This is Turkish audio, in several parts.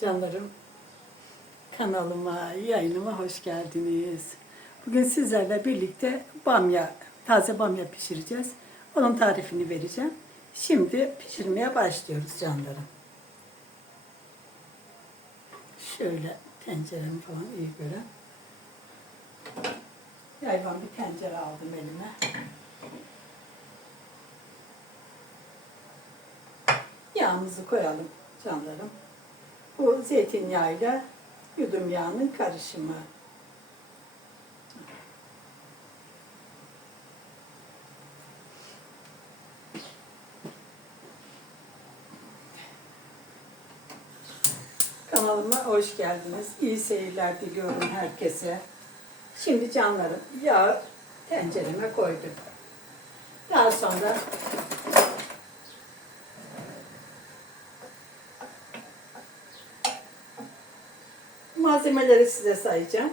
Canlarım, kanalıma, yayınıma hoş geldiniz. Bugün sizlerle birlikte bamya, taze bamya pişireceğiz. Onun tarifini vereceğim. Şimdi pişirmeye başlıyoruz canlarım. Şöyle tenceremi falan iyi gören. Yayvan bir tencere aldım elime. Yağımızı koyalım canlarım. Bu zeytinyağıyla yudum yağının karışımı. Kanalıma hoş geldiniz. İyi seyirler diliyorum herkese. Şimdi canlarım yağ tencereme koydum. Daha sonra malzemeleri size sayacağım.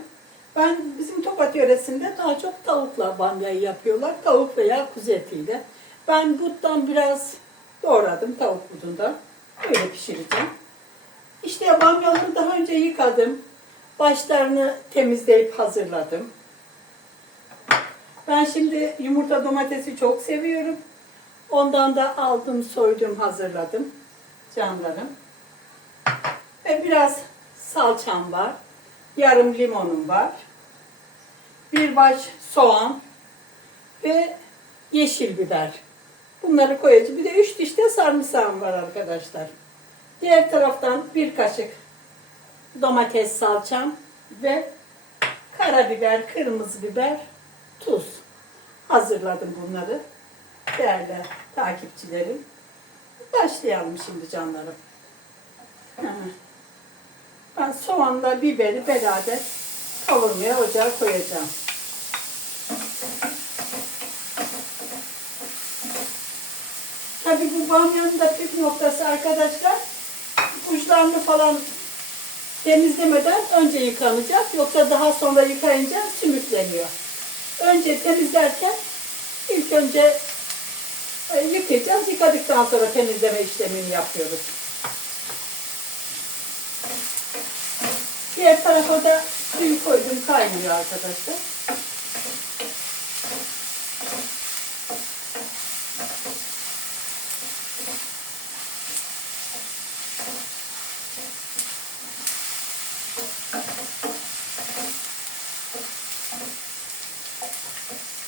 Ben bizim Tokat yöresinde daha çok tavukla bamyayı yapıyorlar. Tavuk veya kuzu etiyle. Ben buttan biraz doğradım tavuk budundan. Öyle pişireceğim. İşte bamyaları daha önce yıkadım. Başlarını temizleyip hazırladım. Ben şimdi yumurta domatesi çok seviyorum. Ondan da aldım, soydum, hazırladım. Canlarım. Ve biraz salçam var. Yarım limonum var. Bir baş soğan ve yeşil biber. Bunları koyacağım. Bir de üç diş de sarımsağım var arkadaşlar. Diğer taraftan bir kaşık domates salçam ve karabiber, kırmızı biber, tuz. Hazırladım bunları. Değerli takipçilerim. Başlayalım şimdi canlarım. Ben soğanla biberi beraber kavurmaya ocağa koyacağım. Tabii bu bamyanın da püf noktası arkadaşlar. Uçlarını falan temizlemeden önce yıkanacak. Yoksa daha sonra yıkayınca sümükleniyor. Önce temizlerken ilk önce e, yıkayacağız. Yıkadıktan sonra temizleme işlemini yapıyoruz. Diğer tarafa da suyu koydum kaynıyor arkadaşlar.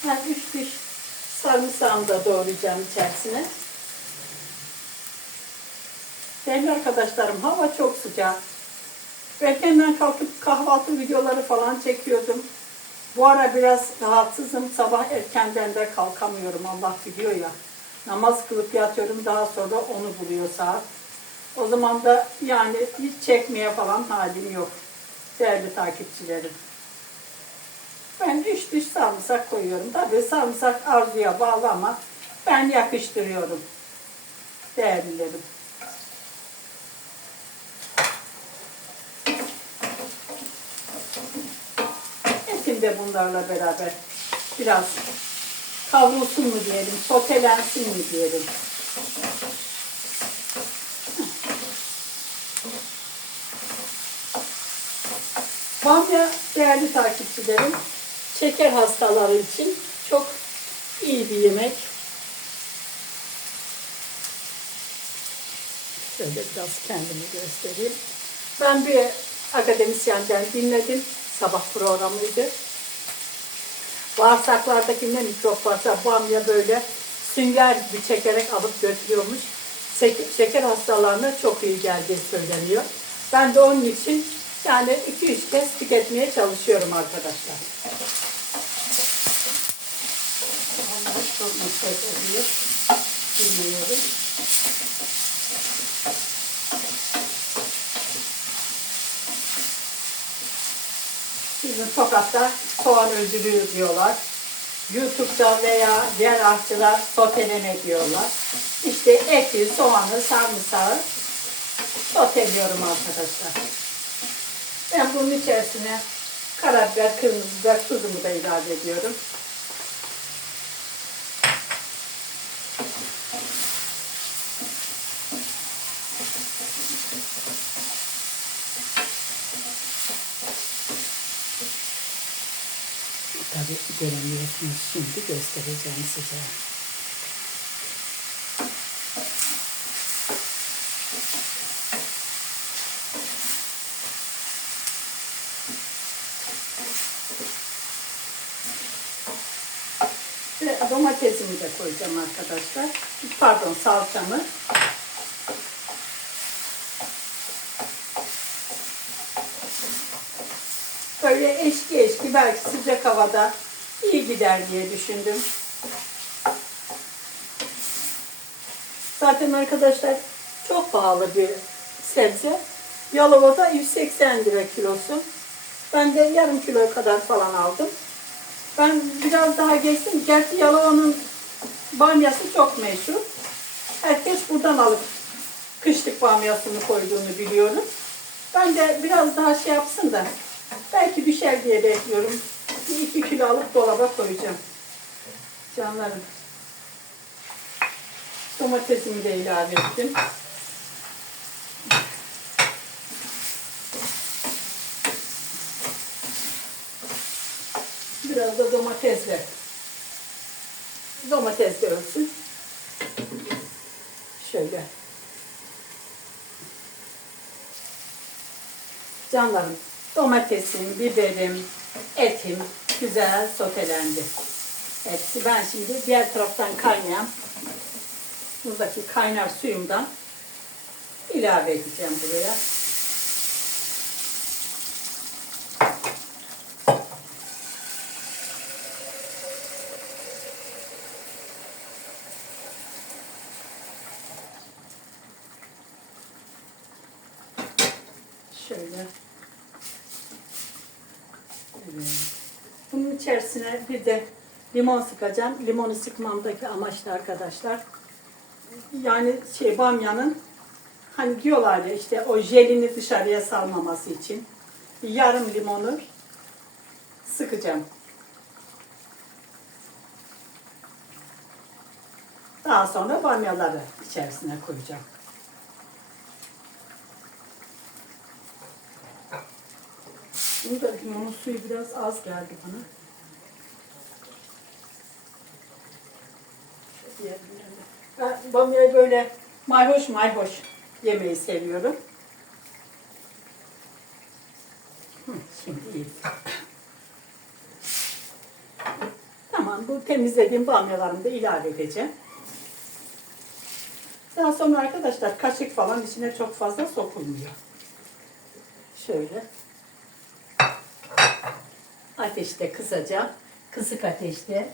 Ben üç diş sarımsağımı da doğrayacağım içerisine. Değerli arkadaşlarım hava çok sıcak. Erkenden kalkıp kahvaltı videoları falan çekiyordum. Bu ara biraz rahatsızım. Sabah erkenden de kalkamıyorum. Allah biliyor ya. Namaz kılıp yatıyorum. Daha sonra onu buluyor saat. O zaman da yani hiç çekmeye falan halim yok. Değerli takipçilerim. Ben üç diş sarımsak koyuyorum. Tabii sarımsak arzuya bağlı ama ben yakıştırıyorum. Değerlilerim. De bunlarla beraber biraz kavrulsun mu diyelim, sotelensin mi diyelim. Bamya değerli takipçilerim, şeker hastaları için çok iyi bir yemek. Şöyle biraz kendimi göstereyim. Ben bir akademisyenden dinledim. Sabah programıydı. Bağırsaklardaki ne mikrop varsa bamya böyle sünger bir çekerek alıp götürüyormuş. Şek- Şeker hastalarına çok iyi geldiği söyleniyor. Ben de onun için yani 2-3 kez tüketmeye çalışıyorum arkadaşlar. Çok. Bilmiyorum. Bizim sokakta soğan öldürüyor diyorlar. YouTube'da veya diğer aşçılar soteleme diyorlar. İşte eti, soğanı, sarımsağı soteliyorum arkadaşlar. Ben bunun içerisine karabiber, kırmızı biber, tuzumu da ilave ediyorum. Tabi göremiyorsunuz. Şimdi göstereceğim size. Ve domatesimi de koyacağım arkadaşlar. Pardon salçamı. Böyle eşki belki sıcak havada iyi gider diye düşündüm. Zaten arkadaşlar çok pahalı bir sebze. Yalova'da 180 lira kilosu. Ben de yarım kilo kadar falan aldım. Ben biraz daha geçtim. Gerçi Yalova'nın bamyası çok meşhur. Herkes buradan alıp kışlık bamyasını koyduğunu biliyorum. Ben de biraz daha şey yapsın da belki düşer diye bekliyorum. Bir iki kilo alıp dolaba koyacağım. Canlarım. Domatesimi de ilave ettim. Biraz da domatesle. Domates de ölsün. Şöyle. Canlarım, domatesim, biberim, etim güzel sotelendi. Hepsi ben şimdi diğer taraftan kaynayan buradaki kaynar suyumdan ilave edeceğim buraya. Şöyle. Bunun içerisine bir de limon sıkacağım. Limonu sıkmamdaki amaç da arkadaşlar yani şey bamyanın hani diyorlar ya işte o jelini dışarıya salmaması için yarım limonu sıkacağım. Daha sonra bamyaları içerisine koyacağım. Bunu da limonun suyu biraz az geldi bana. Ben bamyayı böyle mayhoş mayhoş yemeyi seviyorum. Şimdi iyi. Tamam bu temizlediğim bamyalarımı da ilave edeceğim. Daha sonra arkadaşlar kaşık falan içine çok fazla sokulmuyor. Şöyle. Ateşte kısacağım. Kısık ateşte.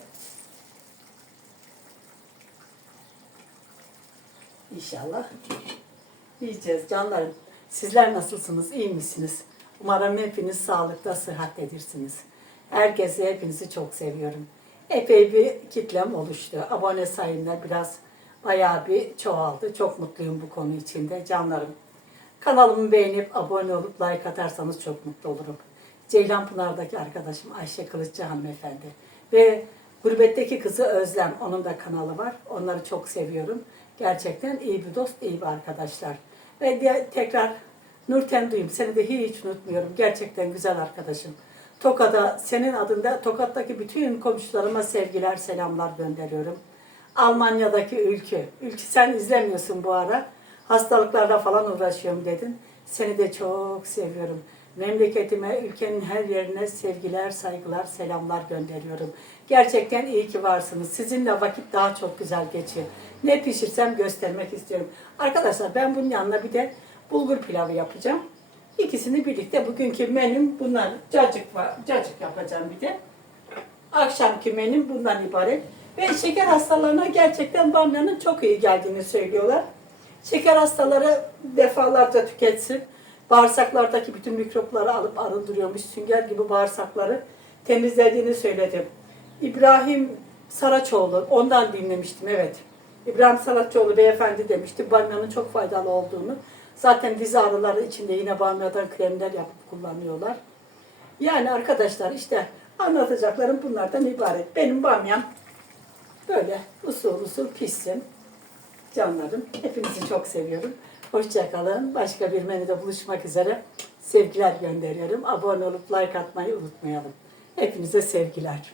İnşallah yiyeceğiz canlarım. Sizler nasılsınız? İyi misiniz? Umarım hepiniz sağlıkta, sıhhattedirsiniz. Herkese hepinizi çok seviyorum. Epey bir kitlem oluştu. Abone sayımda biraz bayağı bir çoğaldı. Çok mutluyum bu konu içinde canlarım. Kanalımı beğenip abone olup like atarsanız çok mutlu olurum. Ceylanpınar'daki arkadaşım Ayşe Kılıççı hanımefendi ve Gurbetteki kızı Özlem, onun da kanalı var. Onları çok seviyorum. Gerçekten iyi bir dost, iyi bir arkadaşlar. Ve tekrar Nurten Duyum, seni de hiç unutmuyorum. Gerçekten güzel arkadaşım. Tokat'a, senin adında Tokat'taki bütün komşularıma sevgiler, selamlar gönderiyorum. Almanya'daki Ülkü. Ülkü sen izlemiyorsun bu ara. Hastalıklarla falan uğraşıyorum dedin. Seni de çok seviyorum. Memleketime, ülkenin her yerine sevgiler, saygılar, selamlar gönderiyorum. Gerçekten iyi ki varsınız. Sizinle vakit daha çok güzel geçiyor. Ne pişirsem göstermek istiyorum. Arkadaşlar ben bunun yanına bir de bulgur pilavı yapacağım. İkisini birlikte bugünkü menüm bunlar. Cacık var. Cacık yapacağım bir de. Akşamki menüm bundan ibaret. Ve şeker hastalarına gerçekten bamyanın çok iyi geldiğini söylüyorlar. Şeker hastaları defalarca tüketsin. Bağırsaklardaki bütün mikropları alıp arındırıyormuş. Sünger gibi bağırsakları temizlediğini söyledim. İbrahim Saraçoğlu, ondan dinlemiştim evet. İbrahim Saraçoğlu beyefendi demişti bamyanın çok faydalı olduğunu. Zaten diz ağrıları içinde yine bamyadan kremler yapıp kullanıyorlar. Yani arkadaşlar işte anlatacaklarım bunlardan ibaret. Benim bamyam böyle usul usul pişsin. Canlarım, hepinizi çok seviyorum. Hoşçakalın. Başka bir menüde buluşmak üzere. Sevgiler gönderiyorum. Abone olup like atmayı unutmayalım. Hepinize sevgiler.